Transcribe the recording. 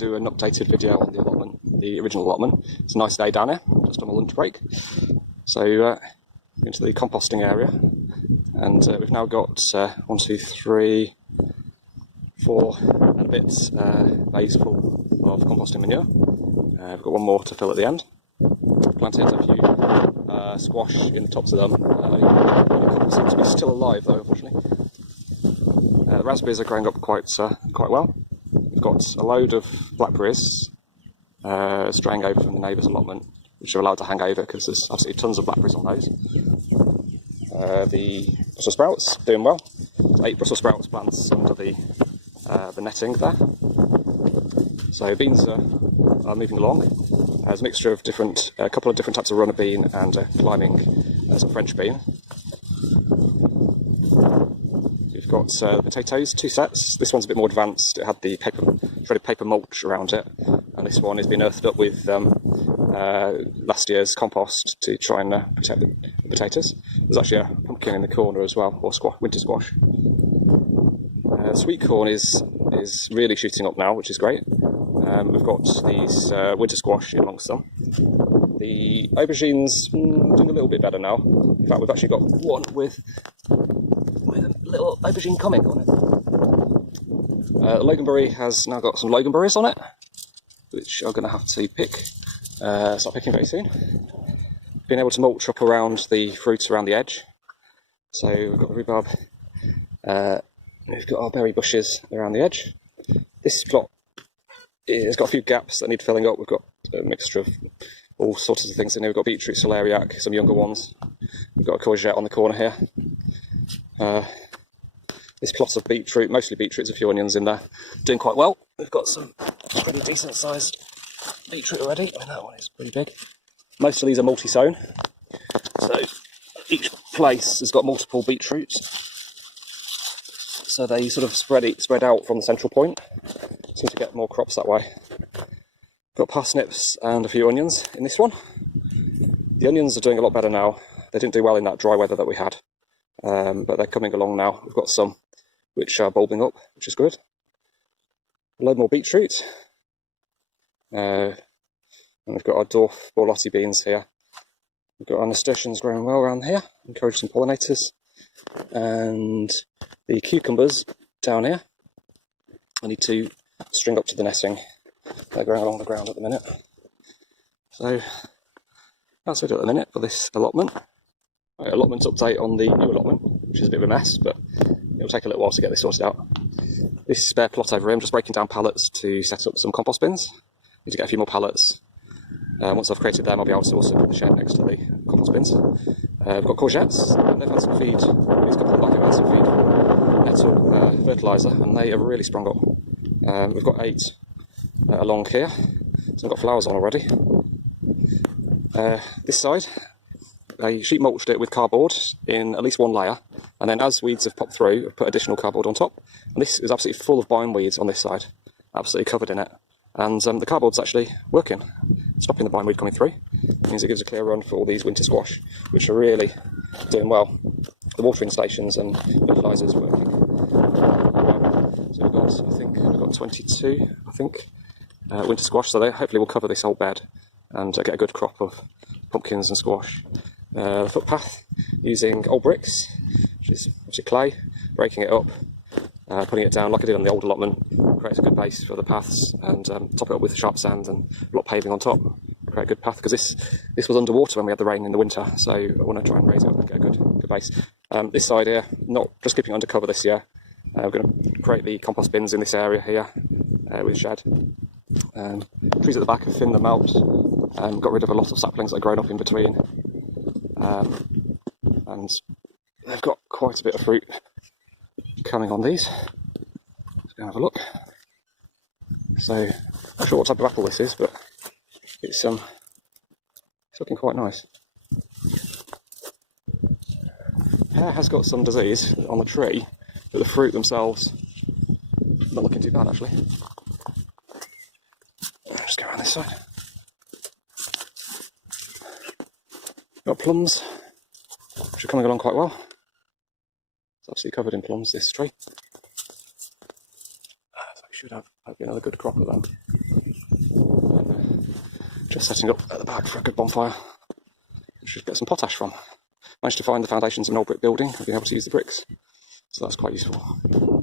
do an updated video on the allotment, the original allotment. It's a nice day down here, just on a lunch break. So into the composting area, and we've now got 1, 2, 3, 4 and a bit bays full of composting manure. We've got one more to fill at the end. Planted a few squash in the tops of them. A couple seem to be still alive though, unfortunately. The raspberries are growing up quite well. We've got a load of blackberries straying over from the neighbour's allotment, which are allowed to hang over because there's absolutely tons of blackberries on those. The Brussels sprouts doing well. 8 Brussels sprouts plants under the netting there. So beans are moving along. There's a mixture of a couple of different types of runner bean and climbing some French bean. We've got potatoes, 2 sets. This one's a bit more advanced. It had the shredded paper mulch around it, and this one has been earthed up with last year's compost to try and protect the potatoes. There's actually a pumpkin in the corner as well, or winter squash. Sweet corn is really shooting up now, which is great. We've got these winter squash in amongst them. The aubergines doing a little bit better now. In fact, we've actually got one with a little aubergine comic on it. Loganberry has now got some loganberries on it, which I'm going to have to start picking very soon. Being able to mulch up around the fruits around the edge. So we've got the rhubarb, we've got our berry bushes around the edge. This plot has got a few gaps that need filling up. We've got a mixture of all sorts of things in here. We've got beetroot, celeriac, some younger ones. We've got a courgette on the corner here. This plot of beetroot, mostly beetroots, a few onions in there, doing quite well. We've got some pretty decent sized beetroot already. I mean, that one is pretty big. Most of these are multi-sown, so each place has got multiple beetroots. So they sort of spread out from the central point. Seem to get more crops that way. Got parsnips and a few onions in this one. The onions are doing a lot better now. They didn't do well in that dry weather that we had, but they're coming along now. We've got some which are bulbing up, which is good. A load more beetroot. And we've got our dwarf borlotti beans here. We've got our nasturtiums growing well around here, encourage some pollinators. And the cucumbers down here, I need to string up to the netting. They're growing along the ground at the minute. So that's what we do at the minute for this allotment. Right, allotment update on the new allotment, which is a bit of a mess, but it'll take a little while to get this sorted out. This spare plot over here, I'm just breaking down pallets to set up some compost bins. Need to get a few more pallets. Once I've created them, I'll be able to also put the shed next to the compost bins. We've got courgettes, and they've had some feed. These couple of have had some feed from nettle fertiliser, and they have really sprung up. We've got 8 along here, so I've got flowers on already. This side, I sheet mulched it with cardboard in at least one layer, and then as weeds have popped through, I've put additional cardboard on top. And this is absolutely full of bindweeds on this side, absolutely covered in it. And the cardboard's actually working, stopping the bindweed coming through. It means it gives a clear run for all these winter squash, which are really doing well. The watering stations and fertilisers working. So we've got 22, winter squash. So they hopefully will cover this whole bed and get a good crop of pumpkins and squash. The footpath using old bricks, which is clay, breaking it up, putting it down like I did on the old allotment, creates a good base for the paths, and top it up with sharp sand and block paving on top, create a good path, because this was underwater when we had the rain in the winter, so I want to try and raise it up and get a good base. This side here, not just keeping undercover this year, we're going to create the compost bins in this area here with shed. Trees at the back have thinned them out, got rid of a lot of saplings that are grown up in between, and they've got quite a bit of fruit coming on these. Let's go and have a look. So, I'm not sure what type of apple this is, but it's looking quite nice. Pear has got some disease on the tree, but the fruit themselves not looking too bad actually. I'll just go around this side. Got plums, which are coming along quite well. It's absolutely covered in plums, this tree. So we should have Hopefully another good crop of them. Just setting up at the back for a good bonfire. We should get some potash from. Managed to find the foundations of an old brick building. I've been able to use the bricks, so that's quite useful.